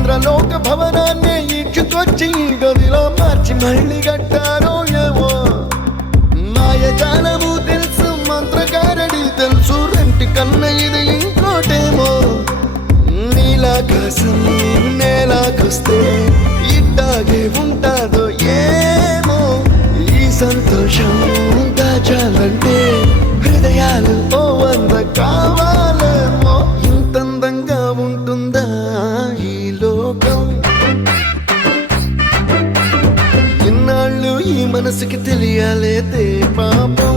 ఇంద్రలోక భవనాన్ని ఈడ్చుకొచ్చి గదిలో మార్చి మళ్ళీ కట్టారో ఏమో మాయజాలము తెలుసు మంత్రకారడి తెలుసు రెంటి కన్న ఇది ఇంకోటేమో నీలాకాశం నేలాకొస్తే ఇట్టాగే ఉంటాదో ఏమో ఈ సంతోషం దాచాలంటే హృదయాలు ఓ వంద కావాలేమో ఇంతందంగా ఉంటుందా ఈ లోకం ఇన్నాళ్ళు ఈ మనసుకి తెలియాలేదే పాపం